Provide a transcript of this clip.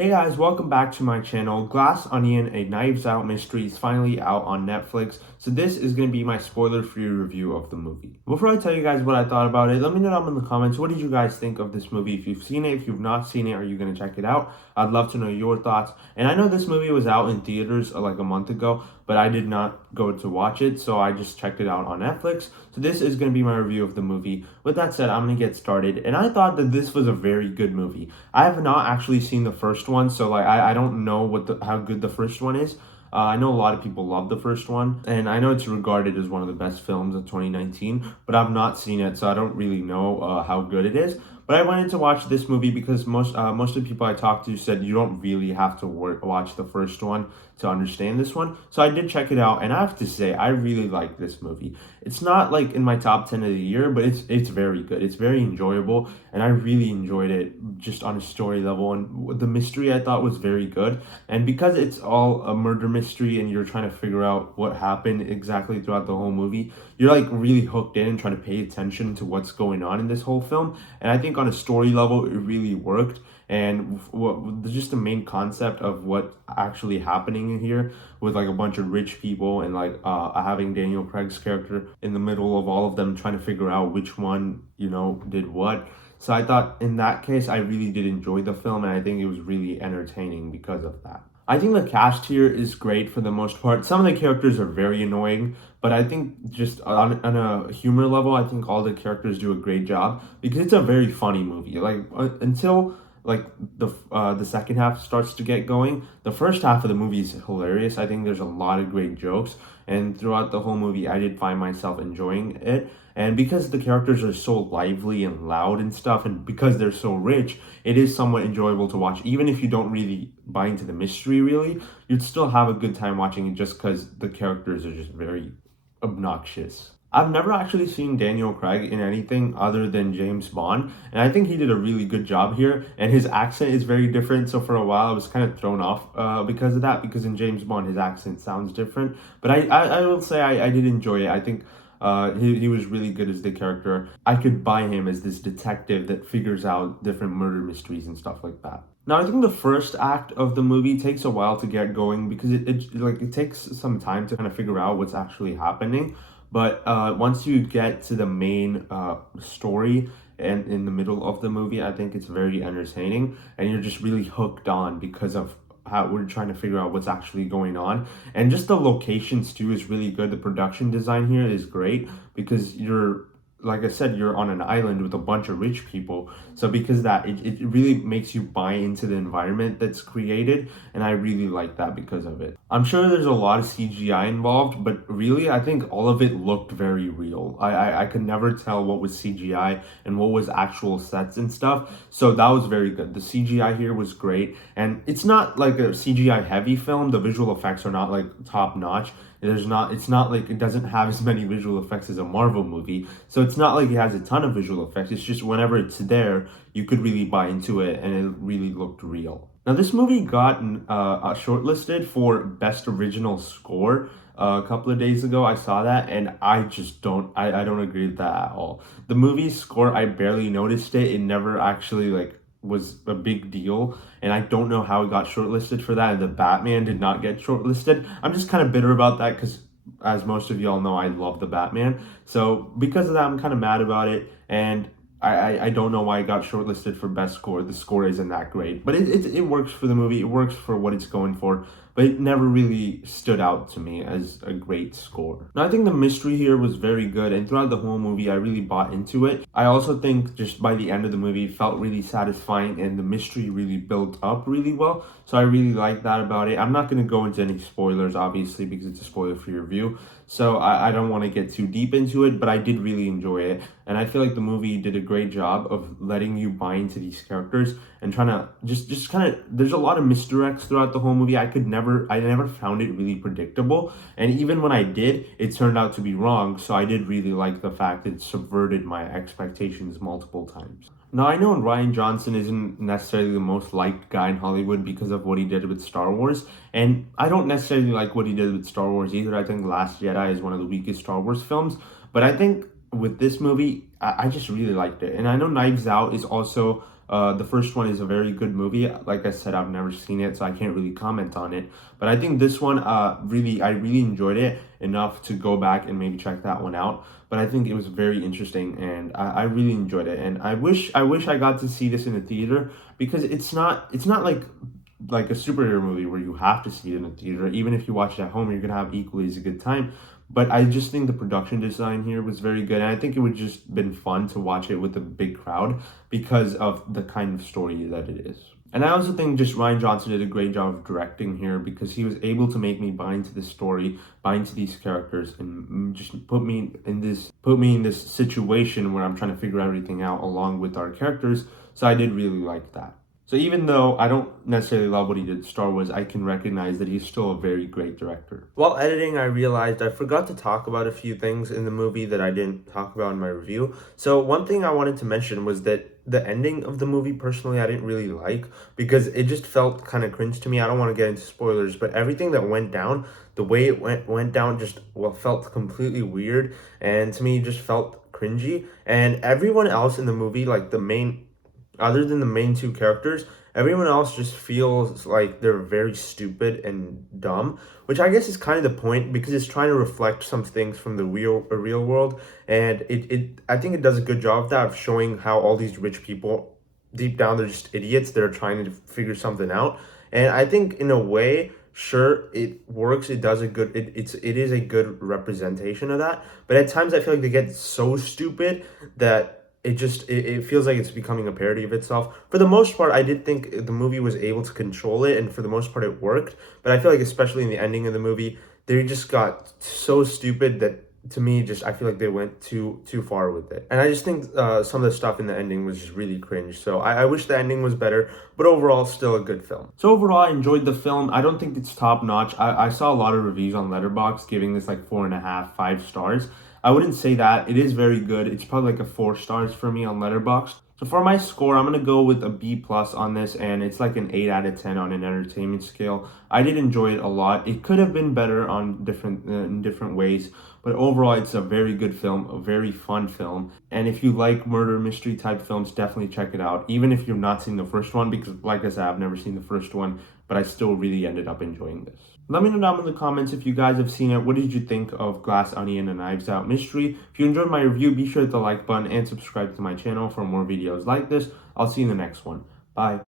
Hey guys, welcome back to my channel. Glass Onion, a Knives Out mystery is finally out on Netflix, so this is going to be my spoiler-free review of the movie. Before I tell you guys what I thought about it, let me know down in the comments, what did you guys think of this movie? If you've seen it, if you've not seen it, are you going to check it out? I'd love to know your thoughts. And I know this movie was out in theaters like a month ago, but I did not go to watch it, so I just checked it out on Netflix. So this is going to be my review of the movie. With that said, I'm going to get started, and I thought that this was a very good movie. I have not actually seen the first one, so like I don't know how good the first one is. I know a lot of people love the first one, and I know it's regarded as one of the best films of 2019, but I've not seen it, so I don't really know how good it is. But I wanted to watch this movie because most of the people I talked to said you don't really have to watch the first one to understand this one. So I did check it out, and I have to say I really like this movie. It's not like in my top 10 of the year, but it's very good. It's very enjoyable, and I really enjoyed it just on a story level. And the mystery I thought was very good. And because it's all a murder mystery, and you're trying to figure out what happened exactly throughout the whole movie, you're like really hooked in and trying to pay attention to what's going on in this whole film. And I think on a story level, it really worked. And just the main concept of what actually happening in here with like a bunch of rich people and like having Daniel Craig's character in the middle of all of them trying to figure out which one, did what. So I thought in that case, I really did enjoy the film, and I think it was really entertaining because of that. I think the cast here is great for the most part. Some of the characters are very annoying, but I think just on a humor level, I think all the characters do a great job because it's a very funny movie. Like until like the second half starts to get going, the first half of the movie is hilarious. I think there's a lot of great jokes, and throughout the whole movie, I did find myself enjoying it. And because the characters are so lively and loud and stuff, and because they're so rich, it is somewhat enjoyable to watch. Even if you don't really buy into the mystery, really, you'd still have a good time watching it just because the characters are just very obnoxious. I've never actually seen Daniel Craig in anything other than James Bond, and I think he did a really good job here. And his accent is very different, so for a while I was kind of thrown off because of that. Because in James Bond, his accent sounds different. But I will say I did enjoy it. I think he was really good as the character. I could buy him as this detective that figures out different murder mysteries and stuff like that. Now, I think the first act of the movie takes a while to get going because it takes some time to kind of figure out what's actually happening. But once you get to the main story and in the middle of the movie, I think it's very entertaining, and you're just really hooked on because of how we're trying to figure out what's actually going on. And just the locations too is really good. The production design here is great because like I said, you're on an island with a bunch of rich people. So because of that, it really makes you buy into the environment that's created. And I really like that because of it. I'm sure there's a lot of CGI involved, but really, I think all of it looked very real. I could never tell what was CGI and what was actual sets and stuff. So that was very good. The CGI here was great. And it's not like a CGI heavy film. The visual effects are not like top notch. It's not like it doesn't have as many visual effects as a Marvel movie. So it's not like it has a ton of visual effects. It's just whenever it's there, you could really buy into it, and it really looked real. Now, this movie got shortlisted for Best Original Score a couple of days ago. I saw that, and I just I don't agree with that at all. The movie's score, I barely noticed it. It never actually was a big deal, and I don't know how it got shortlisted for that, and the Batman did not get shortlisted. I'm just kind of bitter about that because, as most of y'all know, I love the Batman. So because of that, I'm kind of mad about it, and I don't know why it got shortlisted for best score. The score isn't that great, but it works for the movie. It works for what it's going for, but it never really stood out to me as a great score. Now, I think the mystery here was very good, and throughout the whole movie, I really bought into it. I also think just by the end of the movie, it felt really satisfying, and the mystery really built up really well. So I really like that about it. I'm not going to go into any spoilers, obviously, because it's a spoiler-free review. So I don't want to get too deep into it, but I did really enjoy it. And I feel like the movie did a great job of letting you buy into these characters and trying to just kind of, there's a lot of misdirects throughout the whole movie. I never found it really predictable. And even when I did, it turned out to be wrong. So I did really like the fact that it subverted my expectations multiple times. Now, I know Rian Johnson isn't necessarily the most liked guy in Hollywood because of what he did with Star Wars, and I don't necessarily like what he did with Star Wars either. I think Last Jedi is one of the weakest Star Wars films, but I think with this movie, I just really liked it. And I know Knives Out is also The first one is a very good movie. Like I said, I've never seen it, so I can't really comment on it. But I think this one, I really enjoyed it enough to go back and maybe check that one out. But I think it was very interesting, and I really enjoyed it. And I wish I got to see this in the theater, because it's not like a superhero movie where you have to see it in a theater. Even if you watch it at home, you're gonna have equally as a good time. But I just think the production design here was very good, and I think it would just been fun to watch it with a big crowd because of the kind of story that it is. And I also think just Rian Johnson did a great job of directing here, because he was able to make me buy into this story, buy into these characters, and just put me in this situation where I'm trying to figure everything out along with our characters. So I did really like that. So even though I don't necessarily love what he did in Star Wars, I can recognize that he's still a very great director. While editing, I realized I forgot to talk about a few things in the movie that I didn't talk about in my review. So one thing I wanted to mention was that the ending of the movie, personally, I didn't really like, because it just felt kind of cringe to me. I don't want to get into spoilers, but everything that went down, the way it went down, just felt completely weird, and to me just felt cringy. And everyone else in the movie, like the main, other than the main two characters, everyone else just feels like they're very stupid and dumb, which I guess is kind of the point, because it's trying to reflect some things from the real world. And I think it does a good job of that, of showing how all these rich people, deep down, they're just idiots that are trying to figure something out. And I think in a way, sure, it works, it does a good, it is a good representation of that. But at times I feel like they get so stupid that it feels like it's becoming a parody of itself. For the most part, I did think the movie was able to control it, and for the most part it worked. But I feel like, especially in the ending of the movie, they just got so stupid that, to me, just I feel like they went too far with it. And I just think some of the stuff in the ending was just really cringe. So I wish the ending was better, but overall, still a good film. So overall, I enjoyed the film. I don't think it's top notch. I saw a lot of reviews on Letterboxd giving this like 4.5, 5 stars. I wouldn't say that. It is very good. It's probably like a 4 stars for me on Letterboxd. So for my score, I'm gonna go with a B plus on this, and it's like an 8 out of 10 on an entertainment scale. I did enjoy it a lot. It could have been better on in different ways, but overall, it's a very good film, a very fun film. And if you like murder mystery type films, definitely check it out. Even if you've not seen the first one, because like I said, I've never seen the first one, but I still really ended up enjoying this. Let me know down in the comments if you guys have seen it. What did you think of Glass Onion and Knives Out Mystery? If you enjoyed my review, be sure to hit the like button and subscribe to my channel for more videos like this. I'll see you in the next one. Bye.